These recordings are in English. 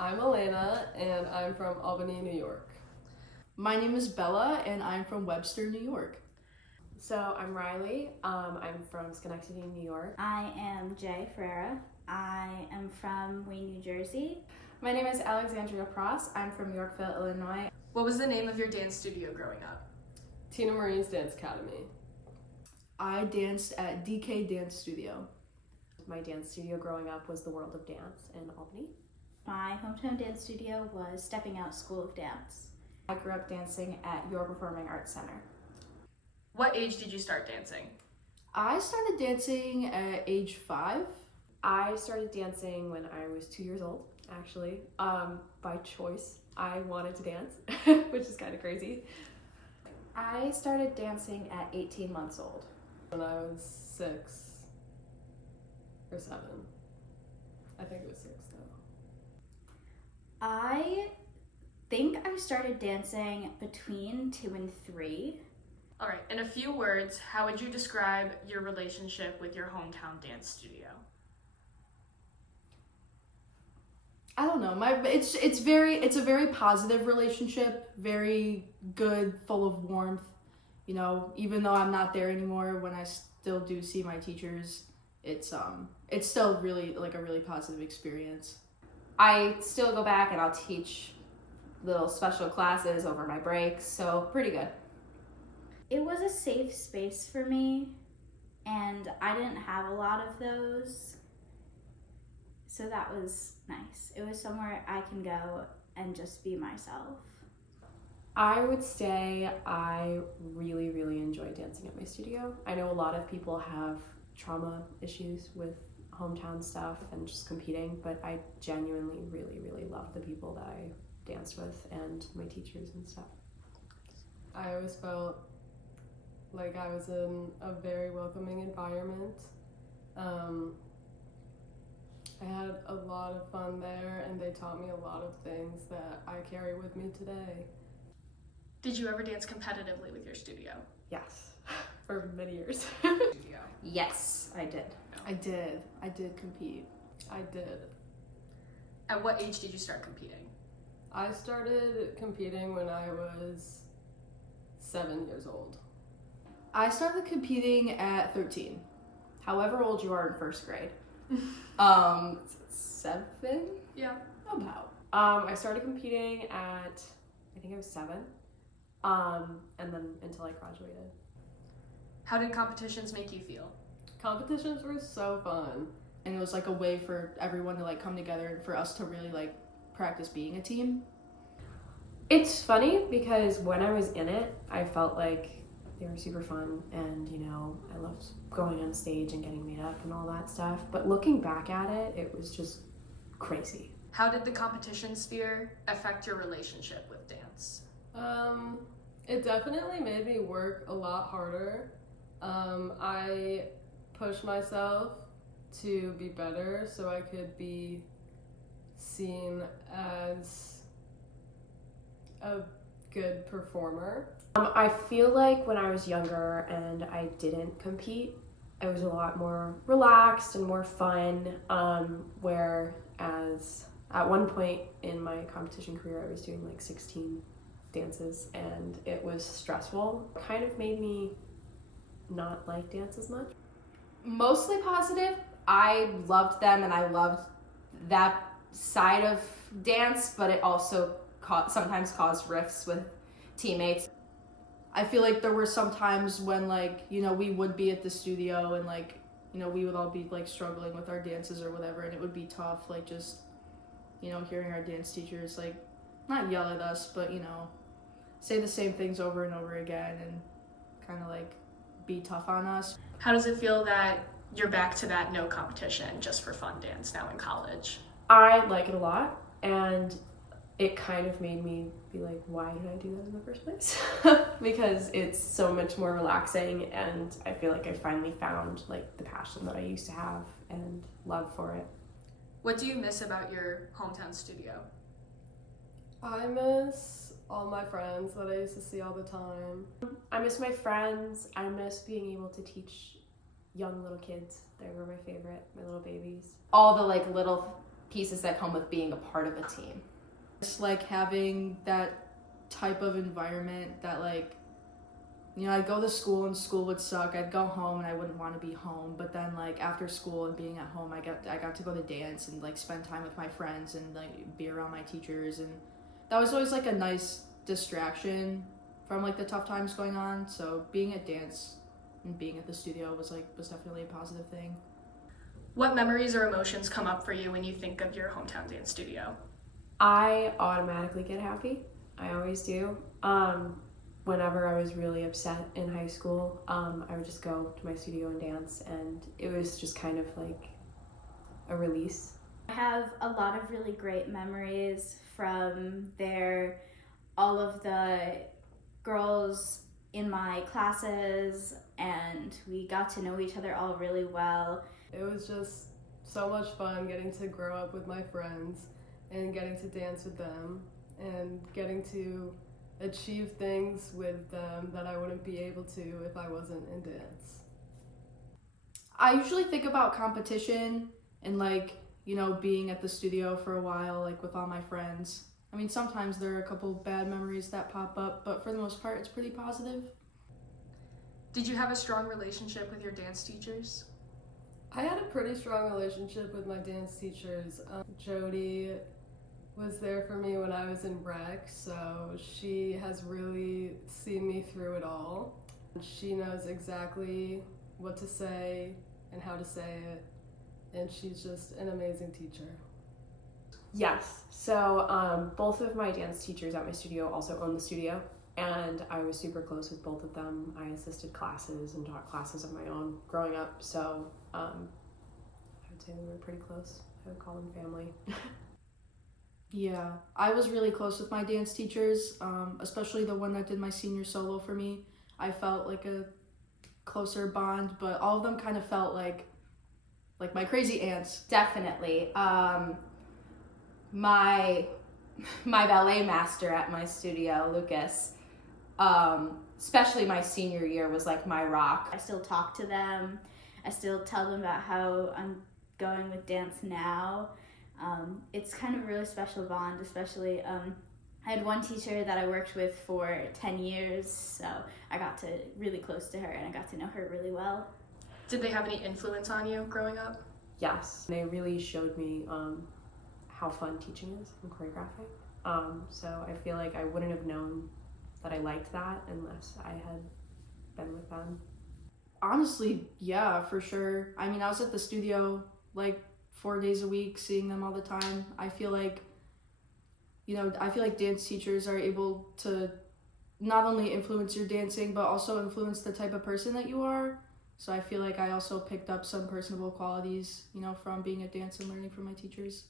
I'm Elena, and I'm from Albany, New York. My name is Bella, and I'm from Webster, New York. So I'm Riley. I'm from Schenectady, New York. I am Jay Ferreira. I am from Wayne, New Jersey. My name is Alexandria Pross. I'm from Yorkville, Illinois. What was the name of your dance studio growing up? Tina Marie's Dance Academy. I danced at DK Dance Studio. My dance studio growing up was the World of Dance in Albany. My hometown dance studio was Stepping Out School of Dance. I grew up dancing at Your Performing Arts Center. What age did you start dancing? I started dancing at age 5. I started dancing when I was 2 years old, actually, by choice. I wanted to dance, which is kind of crazy. I started dancing at 18 months old. When I was 6 or 7. I think it was 6 though. I think I started dancing between 2 and 3. All right, in a few words, how would you describe your relationship with your hometown dance studio? I don't know. It's a very positive relationship, very good, full of warmth. You know, even though I'm not there anymore, when I still do see my teachers, it's still really like a really positive experience. I still go back and I'll teach little special classes over my breaks, so pretty good. It was a safe space for me, and I didn't have a lot of those, so that was nice. It was somewhere I can go and just be myself. I would say I really, really enjoy dancing at my studio. I know a lot of people have trauma issues with hometown stuff and just competing, but I genuinely really, really love the people that I danced with and my teachers and stuff. I always felt like I was in a very welcoming environment. I had a lot of fun there, and they taught me a lot of things that I carry with me today. Did you ever dance competitively with your studio? Yes, for many years. Yes, I did. I did compete. I did. At what age did you start competing? I started competing when I was 7 years old. I started competing at 13. However old you are in first grade. 7? Yeah. About. I started competing at, I think I was 7, and then until I graduated. How did competitions make you feel? Competitions were so fun. And it was like a way for everyone to like come together and for us to really like practice being a team. It's funny because when I was in it, I felt like they were super fun, and you know, I loved going on stage and getting made up and all that stuff. But looking back at it, it was just crazy. How did the competition sphere affect your relationship with dance? It definitely made me work a lot harder. I pushed myself to be better so I could be seen as a good performer. I feel like when I was younger and I didn't compete, I was a lot more relaxed and more fun, whereas at one point in my competition career I was doing like 16 dances and it was stressful. It kind of made me not like dance as much. Mostly positive. I loved them and I loved that side of dance, but it also sometimes caused rifts with teammates. I feel like there were some times when like, you know, we would be at the studio and like, you know, we would all be like struggling with our dances or whatever, and it would be tough, like just, you know, hearing our dance teachers like not yell at us, but you know, say the same things over and over again and kind of like be tough on us. How does it feel that you're back to that no competition, just for fun dance now in college? I like it a lot, and it kind of made me be like, why did I do that in the first place? Because it's so much more relaxing, and I feel like I finally found like the passion that I used to have and love for it. What do you miss about your hometown studio? I miss all my friends that I used to see all the time. I miss my friends. I miss being able to teach young little kids. They were my favorite, my little babies. All the like little pieces that come with being a part of a team. It's like having that type of environment that, like, you know, I'd go to school and school would suck. I'd go home and I wouldn't want to be home. But then, like, after school and being at home, I got to go to dance and, like, spend time with my friends and, like, be around my teachers. And that was always, like, a nice distraction from, like, the tough times going on. So being at dance and being at the studio was definitely a positive thing. What memories or emotions come up for you when you think of your hometown dance studio? I automatically get happy. I always do. Whenever I was really upset in high school, I would just go to my studio and dance, and it was just kind of like a release. I have a lot of really great memories from there. All of the girls in my classes, and we got to know each other all really well. It was just so much fun getting to grow up with my friends and getting to dance with them and getting to achieve things with them that I wouldn't be able to if I wasn't in dance. I usually think about competition and, like, you know, being at the studio for a while, like, with all my friends. I mean, sometimes there are a couple bad memories that pop up, but for the most part, it's pretty positive. Did you have a strong relationship with your dance teachers? I had a pretty strong relationship with my dance teachers. Jody was there for me when I was in rec, so she has really seen me through it all. She knows exactly what to say and how to say it, and she's just an amazing teacher. Yes. So both of my dance teachers at my studio also own the studio, and I was super close with both of them. I assisted classes and taught classes of my own growing up, so I would say we were pretty close. I would call them family. Yeah, I was really close with my dance teachers, especially the one that did my senior solo for me. I felt like a closer bond, but all of them kind of felt like my crazy aunts. Definitely. My ballet master at my studio, Lucas, especially my senior year, was like my rock. I still talk to them. I still tell them about how I'm going with dance now. It's kind of a really special bond, especially I had one teacher that I worked with for 10 years, so I got to really close to her and I got to know her really well. Did they have any influence on you growing up? Yes, they really showed me how fun teaching is and choreographing. So I feel like I wouldn't have known that I liked that unless I had been with them. Honestly, yeah, for sure. I mean, I was at the studio like 4 days a week, seeing them all the time. I feel like dance teachers are able to not only influence your dancing, but also influence the type of person that you are. So I feel like I also picked up some personable qualities, you know, from being at dance and learning from my teachers.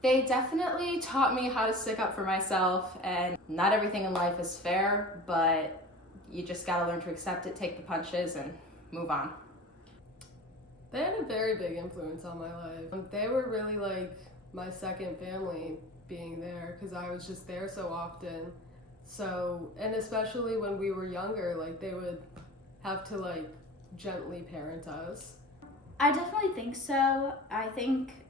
They definitely taught me how to stick up for myself, and not everything in life is fair, but you just gotta learn to accept it, take the punches, and move on. They had a very big influence on my life. They were really like my second family being there because I was just there so often. So, and especially when we were younger, like they would have to like gently parent us. I definitely think so. I think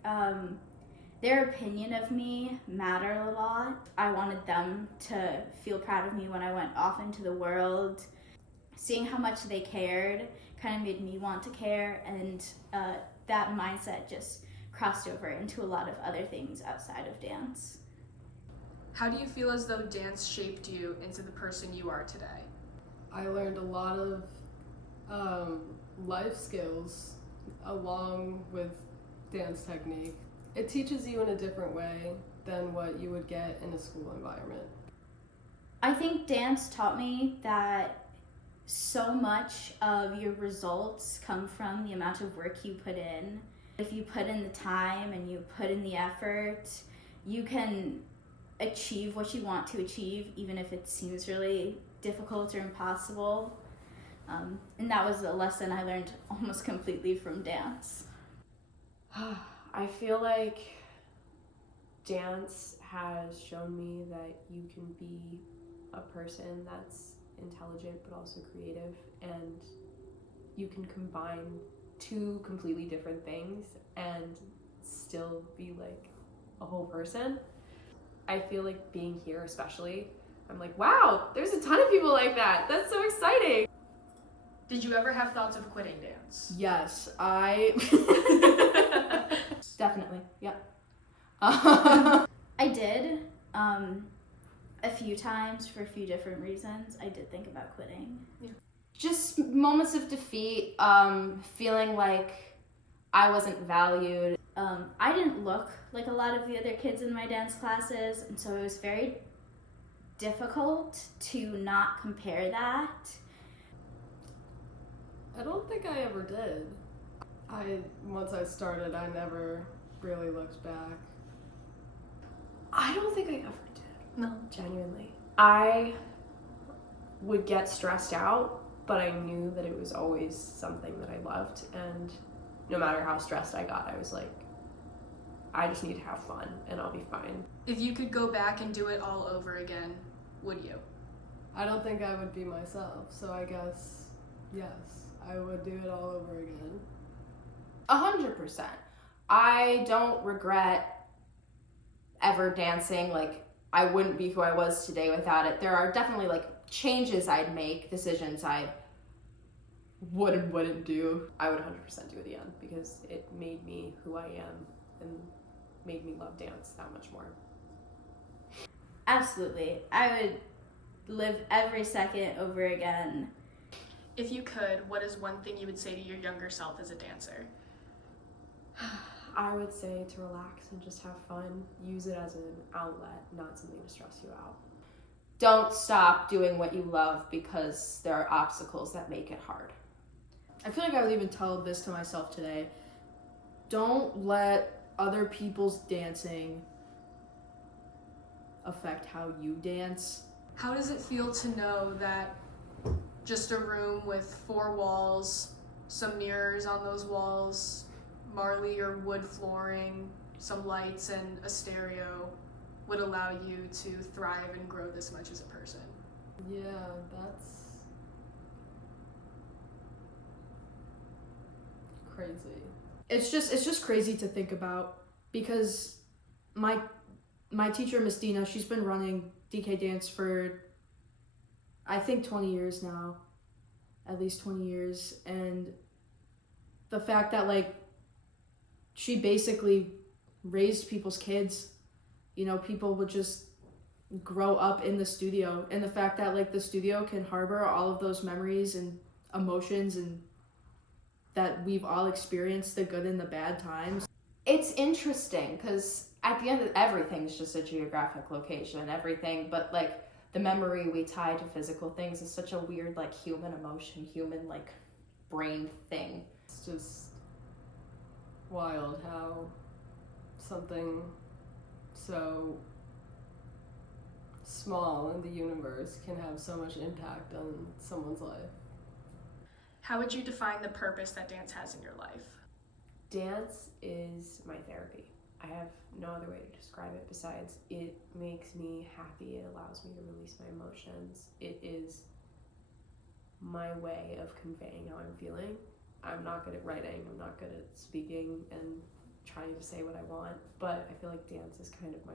their opinion of me mattered a lot. I wanted them to feel proud of me when I went off into the world. Seeing how much they cared kind of made me want to care, and that mindset just crossed over into a lot of other things outside of dance. How do you feel as though dance shaped you into the person you are today? I learned a lot of life skills along with dance technique. It teaches you in a different way than what you would get in a school environment. I think dance taught me that so much of your results come from the amount of work you put in. If you put in the time and you put in the effort, you can achieve what you want to achieve, even if it seems really difficult or impossible. And that was a lesson I learned almost completely from dance. I feel like dance has shown me that you can be a person that's intelligent but also creative, and you can combine two completely different things and still be like a whole person. I feel like being here, especially, I'm like, wow, there's a ton of people like that. That's so exciting. Did you ever have thoughts of quitting dance? Yes, I Definitely. Yep. I did. A few times for a few different reasons. I did think about quitting. Just moments of defeat, feeling like I wasn't valued. I didn't look like a lot of the other kids in my dance classes, and so it was very difficult to not compare that. I don't think I ever did. Once I started, I never really looked back. I don't think I ever did. No. Genuinely. I would get stressed out, but I knew that it was always something that I loved, and no matter how stressed I got, I was like, I just need to have fun and I'll be fine. If you could go back and do it all over again, would you? I don't think I would be myself, so I guess yes, I would do it all over again. 100%. I don't regret ever dancing. Like, I wouldn't be who I was today without it. There are definitely like changes I'd make, decisions I would and wouldn't do. I would 100% do it again because it made me who I am and made me love dance that much more. Absolutely. I would live every second over again. If you could, what is one thing you would say to your younger self as a dancer? I would say to relax and just have fun. Use it as an outlet, not something to stress you out. Don't stop doing what you love because there are obstacles that make it hard. I feel like I would even tell this to myself today. Don't let other people's dancing affect how you dance. How does it feel to know that just a room with 4 walls, some mirrors on those walls, marley or wood flooring, some lights, and a stereo would allow you to thrive and grow this much as a person? Yeah, that's crazy. It's just crazy to think about because my teacher, Miss Dina, she's been running DK Dance for I think 20 years now, at least 20 years, and the fact that like she basically raised people's kids, you know, people would just grow up in the studio, and the fact that like the studio can harbor all of those memories and emotions and that we've all experienced, the good and the bad times. It's interesting because at the end of everything's just a geographic location, everything, but like the memory we tie to physical things is such a weird like human emotion, human like brain thing. It's just wild how something so small in the universe can have so much impact on someone's life. How would you define the purpose that dance has in your life? Dance is my therapy. I have no other way to describe it besides it makes me happy. It allows me to release my emotions. It is my way of conveying how I'm feeling. I'm not good at writing. I'm not good at speaking and trying to say what I want, but I feel like dance is kind of my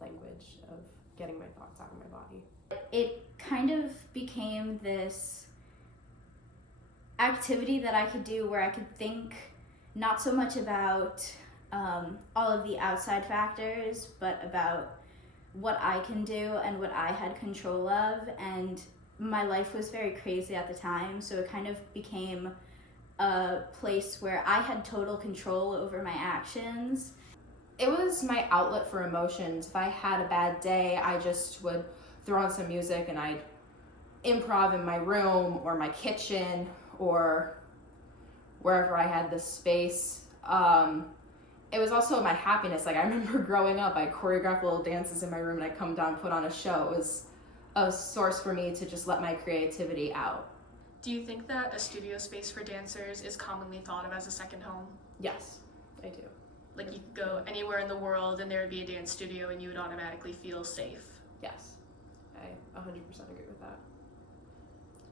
language of getting my thoughts out of my body. It kind of became this activity that I could do where I could think not so much about all of the outside factors, but about what I can do and what I had control of. And my life was very crazy at the time, so it kind of became a place where I had total control over my actions. It was my outlet for emotions. If I had a bad day, I just would throw on some music and I'd improv in my room or my kitchen or wherever I had the space. It was also my happiness. Like I remember growing up, I'd choreograph little dances in my room and I'd come down and put on a show. It was a source for me to just let my creativity out. Do you think that a studio space for dancers is commonly thought of as a second home? Yes, I do. Like you could go anywhere in the world and there would be a dance studio and you would automatically feel safe? Yes, I 100% agree with that.